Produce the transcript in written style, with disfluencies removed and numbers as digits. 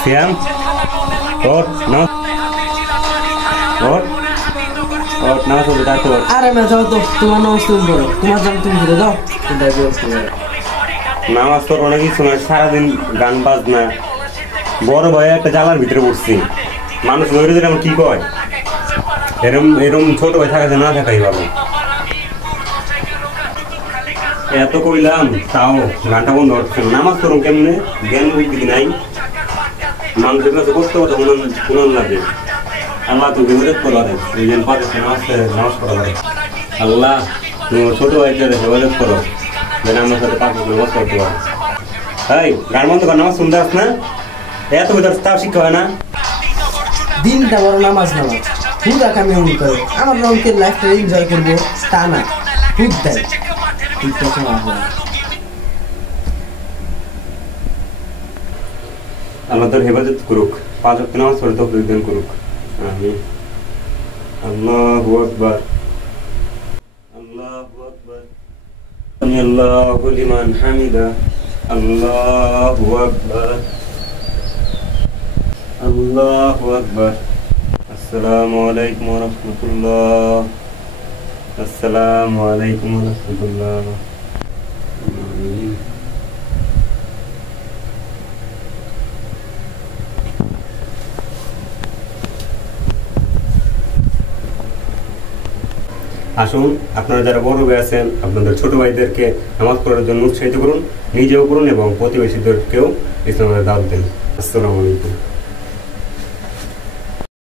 শ্যাম ওঠ না ওঠ ওঠ না তো বেটা তো আরে না যাও তো তোমার নামাজ তুমি পড়ো তোমার জান তুমি ঘুরে দাও নামাজ তো অনেক কিছু না সারাদিন গান বাজনা বড় ভাই একটা জ্বালার ভিতরে পড়ছি মানুষ ধরে ধরে আমার কি কয় এরম এরম ছোট ভাই থাকা না থাকাই ভালো এত কইলাম তাও গানটা বন্ধ হচ্ছে নামাজ পড়ুন কেমনে জ্ঞান বুদ্ধি নাই মানুষের কাছে করতে পারতো শুনুন লাগে আল্লাহ তো হেফাজত করো রে এই যে পাঁচ নামাজ পড়া করে আল্লাহ তুমি ছোট ভাইকে হেফাজত করো যেন আমার সাথে পাঁচ নামাজ পড়তে পারো এই গান বন্ধ কর নামাজ শুনতে আস না এত ভিতর তাও শিক্ষা হয় না দিনটা বড় নামাজ হুদা কামি এমন করে আমার রঙের লাইফটা এনজয় করবো তা না হুদ দেয় আল্লাহ তোর হেফাজত করুক পাঁচ ওয়াক্ত নামাজ পড়ে তৌফিক দান করুক আমিন আল্লাহু আকবার আল্লাহু আকবার আল্লাহু লিমান হামিদা আল্লাহু আকবার আল্লাহু আকবার আসসালামু আলাইকুম ওয়া রাহমাতুল্লাহ আসসালামু আলাইকুম ওয়া রাহমাতুল্লাহ আসুন আপনারা যারা বড় ভাই আছেন আপনাদের ছোট ভাইদেরকে নামাজ পড়ার জন্য উৎসাহিত করুন নিজেও করুন এবং প্রতিবেশীদেরকেও ইসলামের দাওয়াত দেন আসসালামু আলাইকুম